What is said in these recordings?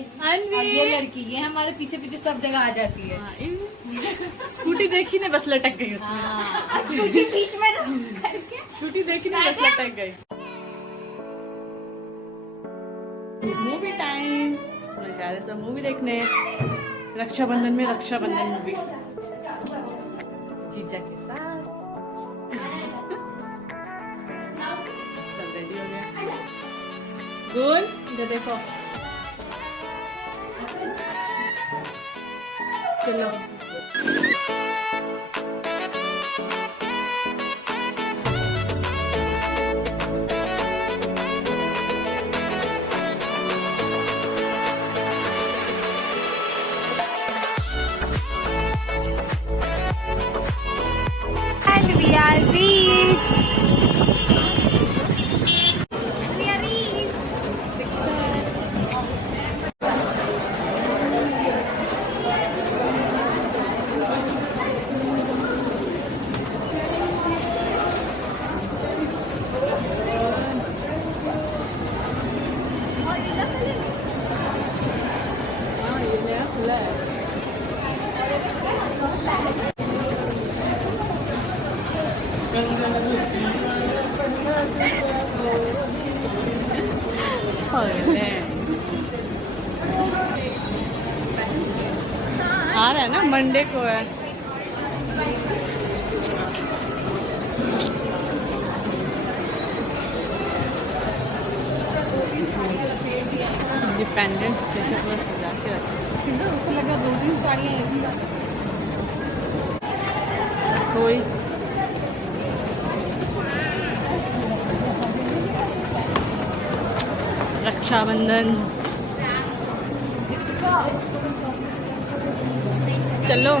ये लड़की ये हमारे पीछे पीछे सब जगह आ जाती है। स्कूटी देखी ने बस लटक गई उसमें। स्कूटी बीच में स्कूटी देखी ने बस लटक गई। मूवी टाइम, जा रहे सब मूवी देखने। रक्षाबंधन में रक्षाबंधन मूवी जीजा के साथ। सब रेडी हो गया। गुल इधर देखो, चलो। And we are rich. आ रहा है ना, मंडे को है। इंडिपेंडेंस डे के पूरा सजा के रखा है। उसको लगा 2-3 साड़ियाँ कोई रक्षाबंधन। चलो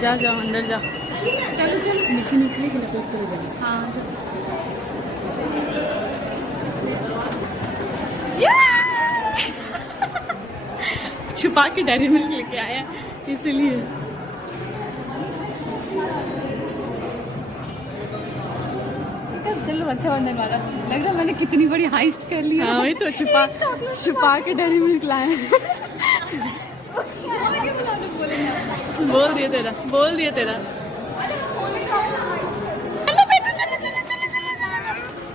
जा जाओ अंदर जाओ। चलो चलो निकले के लिए उसको हाँ छुपा के डेयरी मिल्क लेके आया इसलिए। चलो रक्षाबंधन वाला लग रहा है मैंने कितनी बड़ी हाइस्ट कर ली। हाँ वही तो, छुपा के डेयरी मिल्क लाए। बोल दिया तेरा। चलो बेटू, चलो।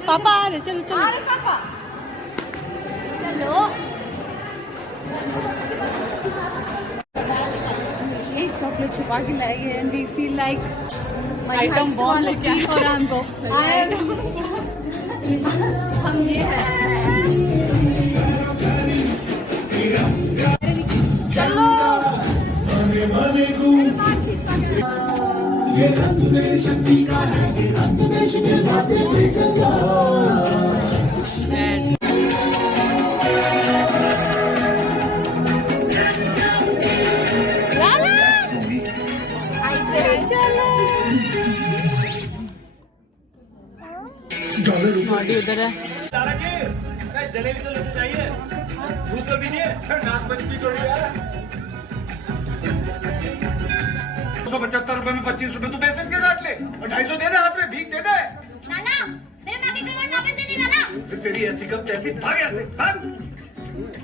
पापा आ रहे, चलो। अरे पापा चलो। एक चॉकलेट छुपा के लाए हैं and we feel like item bomb लेके आए और हमको हम ये है। चलो ये रंग मेरे शक्ति का है, ये रंग देश के बातें में सजा। उधर है। जलेबी तो लेके चाहिए, दूध तो भी दिए, नाक बच भी छोड़ी यार। 175 रुपए में 25 रुपए तू पैसे के काट ले और 250 दे दे, हाथ में भीख दे दे। नाना मेरे बाकी कवर वापस दे दे नाना। तेरी ऐसी कब तैसी, भाग यहाँ से, भाग।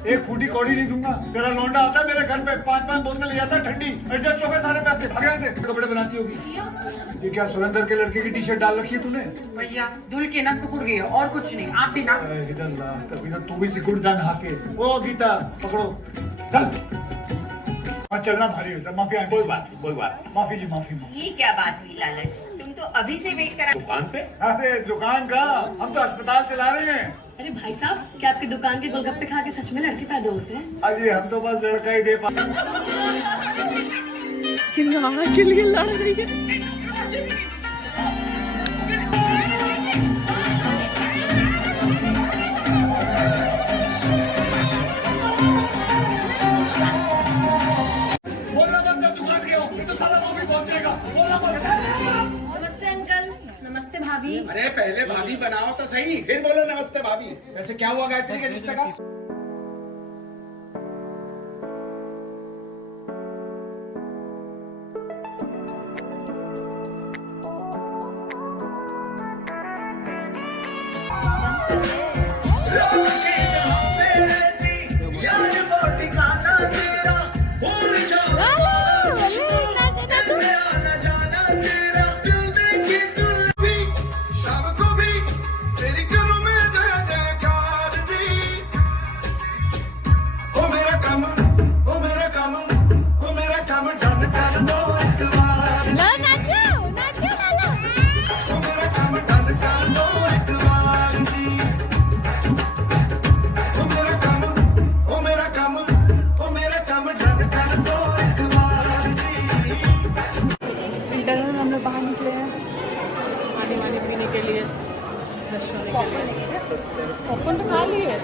एक फूटी कौड़ी नहीं दूंगा। तेरा लौंडा आता है मेरे घर पे 5-5 बोतल ले जाता है ठंडी, एडजस्ट हो गए सारे पैसे, भाग यहाँ से। कपड़े बनाती होगी। ये क्या सुरेंद्र के लड़के की टी-शर्ट डाल रखी है तूने? भैया धुल के ना सुकुड़ गई है और कुछ नहीं, आप भी ना। इधर ला, कभी ना तू भी सिकुड़ जा नहा के। ओ गीता पकड़ो, चल। चलना भारी होता है, माफी। कोई बात माफी जी, माफी। ये क्या बात हुई लालच, तुम तो अभी से वेट करा। दुकान पे? अरे दुकान का, हम तो अस्पताल चला रहे हैं। अरे भाई साहब, क्या आपकी दुकान के गोलगप्पे खा के सच में लड़के पैदा होते हैं? अजी हम तो बस लड़का ही दे पा। सिंघाड़ा के लिए लड़ रही है। नमस्ते अंकल। नमस्ते भाभी। अरे पहले भाभी बनाओ तो सही, फिर बोलो नमस्ते भाभी। वैसे क्या हुआ गायत्री के रिश्ते का? बंद कर दे। पॉपकॉर्न तो खा लिए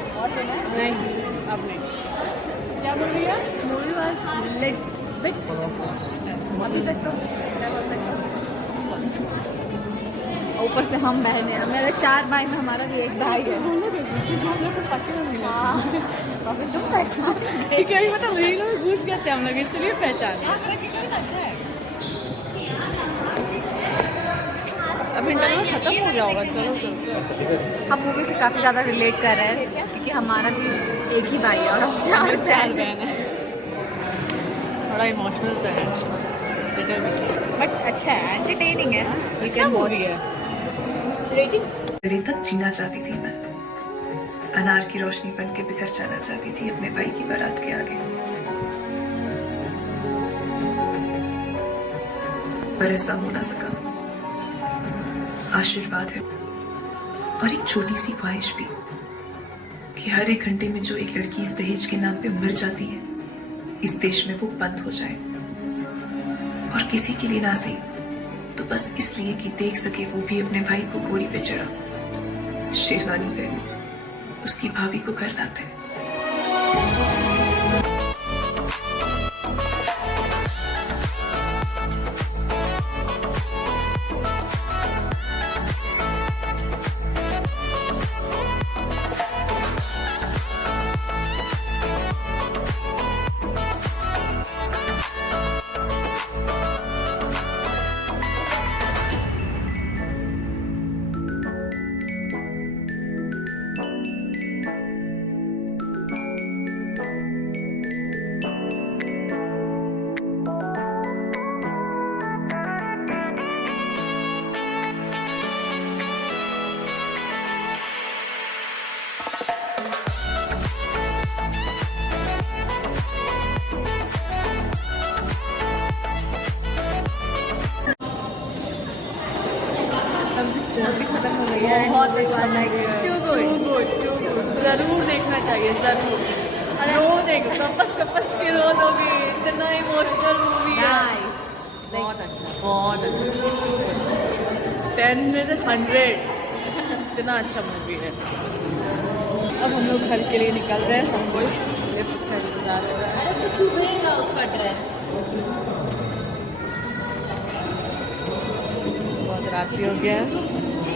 नहीं, अब नहीं। क्या बोल रही है? मूवी वाज अभी तक तो ऊपर से हम बहन हैं, मेरे 4 भाई में हमारा भी एक भाई है। हाँ, अभी तुम पहचान कहीं मतलब यही लोग घुस गए थे हम लोग, इसलिए पहचान। अच्छा है। अब इंटरव्यू खत्म हो गया होगा, चलो चलो। हम मूवी से काफ़ी ज़्यादा रिलेट कर रहे हैं क्योंकि हमारा भी एक ही भाई है और हम 4 बहन है। थोड़ा इमोशनल तो है बट अच्छा है, एंटरटेनिंग है। अच्छा मूवी है। रेटिंग देर तक जीना चाहती थी मैं, अनार की रोशनी बन के बिखर जाना चाहती थी अपने भाई की बारात के आगे, पर ऐसा हो ना सका। आशीर्वाद है और एक छोटी सी ख्वाहिश भी कि हर एक घंटे में जो एक लड़की इस दहेज के नाम पे मर जाती है, इस देश में वो बंद हो जाए। और किसी के लिए ना सही तो बस इसलिए कि देख सके वो भी अपने भाई को घोड़ी पे चढ़ा, शेरवानी पहने उसकी भाभी को घर लाते। खत्म हो गई है। बहुत अच्छा लगा। जरूर देखना चाहिए, जरूर। रो देखो, कपस के रो दोगे, इतना इमोशनल मूवी है। बहुत अच्छा, बहुत अच्छा। 10 में से 100, इतना अच्छा मूवी है। अब हम लोग घर के लिए निकल रहे हैं, सब कोई लिफ्ट खरीदार हो रहा है। उसको चुभेगा उसका ड्रेस। बहुत रात भी हो गया है,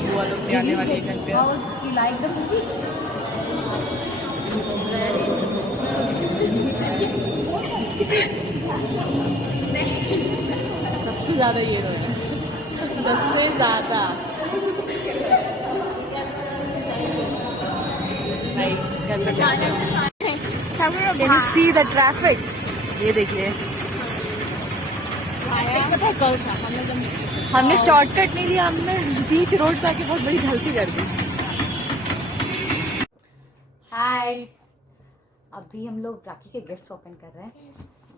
बुआ लोग भी आने वाली है घर पे। You like the movie? सबसे ज़्यादा ये रोया, सबसे ज़्यादा। Can you see the traffic? ये देखिए, पता है कौन था? हमने शॉर्टकट नहीं लिया, हमने बीच रोड से आके बहुत बड़ी गलती कर दी। हाय, अभी हम लोग राखी के गिफ्ट्स ओपन कर रहे हैं।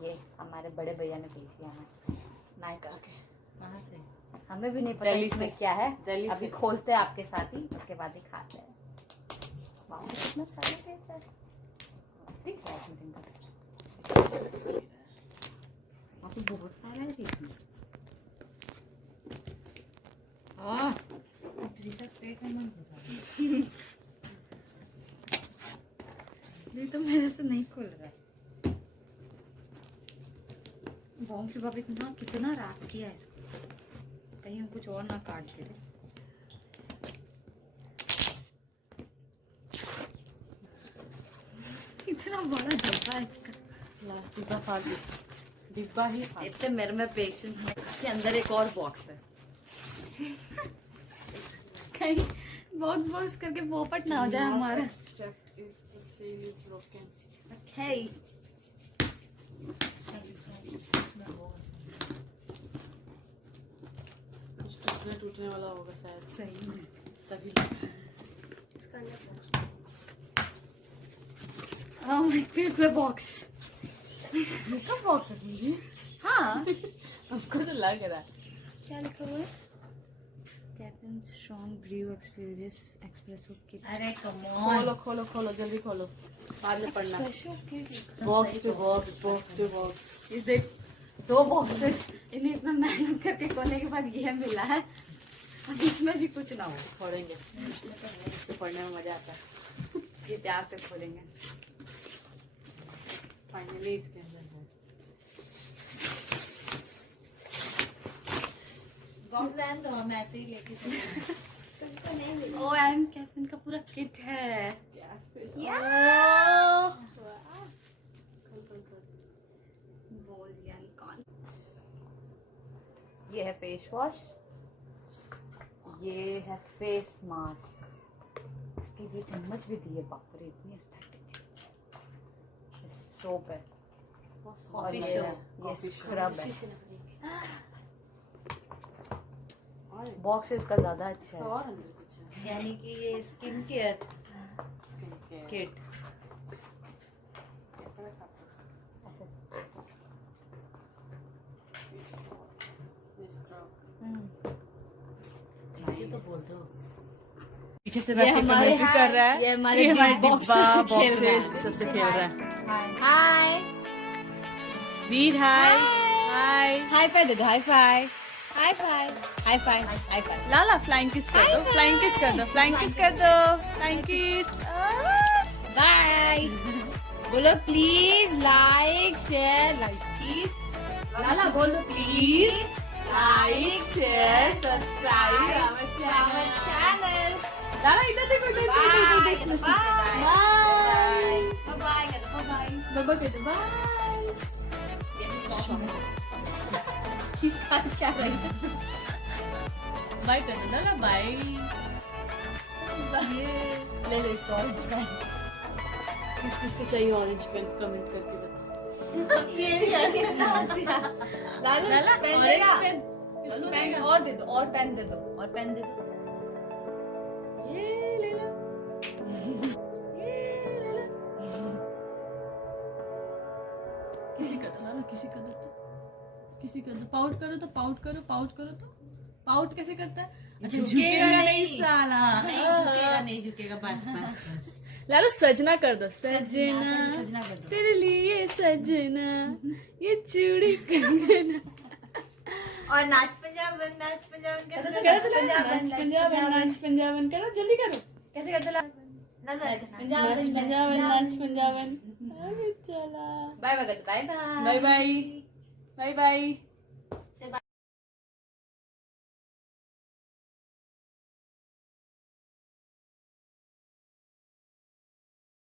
ये हमारे बड़े भैया ने भेज दिया हमें नायका के। कहाँ से? हमें भी नहीं पता इसमें क्या है। अभी खोलते हैं आपके साथ ही, उसके बाद ही खाते हैं। वाह, कितना सारा देख रहा है, दिख रहा है बहुत सारा है देखने। पेट में मन घुसा नहीं तो मेरे से नहीं खुल रहा है। बॉम्ब से बाबा कितना रात किया है इसको, कहीं हम कुछ और ना काट दे रहे। इतना बड़ा डब्बा है इसका। डिब्बा फाड़ दी, डिब्बा ही फाड़। इतने मेरे में पेशेंस है। इसके अंदर एक और बॉक्स है। कहीं बॉक्स करके पोपट ना हो जाए हमारा। Okay. कुछ टूटने वाला होगा शायद, सही में तभी। Oh my pizza box. इसका बॉक्स है? हाँ। उसको तो लग रहा है। क्या लिखा हुआ है? Captain strong brew experience espresso की। अरे कम ऑन। खोलो जल्दी खोलो, बाद में पढ़ना। बॉक्स पे बॉक्स। ये देख, 2 बॉक्सेस इन्हें इतना मेहनत करके खोलने के बाद ये मिला है। इसमें भी कुछ ना हो। फोड़ेंगे, इसको पढ़ने में मजा आता है। ये प्यार से खोलेंगे। फाइनली इसके अंदर है। बॉक्स लाइन तो हम ऐसे ही लेके चलेंगे। ओ एंड कैफिन का पूरा किट है। ये है फेस वॉश, ये है फेस मास्क, इसके लिए चम्मच भी दिए। बाप रे, इतनी एस्थेटिक। सोप है और ये स्क्रब है। बॉक्स इसका ज्यादा अच्छा है, और अंदर कुछ है। यानी कि ये skin care skin care kit. कैसा लगा आपको? ऐसे ये तो बोल दो। पीछे से ये बैठ के हमारे कमेंट्री कर रहा है। ये हमारे डिब्बा boxes से खेल रहा है। boxes सबसे खेल रहा है। हाय वीर हाय हाय। हाई फाई दे दो, high five, high five, high five, high five. Lala flying kiss कर दो, फ्लाइंग किस कर दो, फ्लाइंग किस कर दो, फ्लाइंग किस। बाय। बोलो please like share, like please. Lala बोल दो please like share subscribe our channel. Lala इधर देखो, इधर देखो, बाय बाय बाय बाय। बाबा कहते बाय। क्या रही है? बाय कर दो लाला, बाय। ले लो इस ऑरेंज पेन। किस किस को चाहिए ऑरेंज पेन कमेंट करके बताओ। ये भी यार कितना हंसी आ। लालू लाला पेन ऑरेंज देगा? पेन बोलो पेन और दे दो, और पेन दे दो, और पेन दे दो। ये ले लो, ये ले लो। किसी का दो लाला, किसी का दो तो, किसी का दो। पाउट करो तो, पाउट करो, पाउट करो तो। पाउट कैसे करता है? अच्छा झुकेगा नहीं साला। नहीं झुकेगा, नहीं झुकेगा, बस बस बस। लालू सजना कर दो, सजना सजना कर दो। तेरे लिए सजना ये चूड़ी कंगना। और नाच पंजाबन, नाच पंजाबन कैसे करो तो नाच पंजाबन, नाच पंजाबन करो, जल्दी करो। कैसे करते ला? नाच नाच पंजाबन, नाच पंजाबन। अरे चला, bye bye, bye bye, bye bye, bye bye.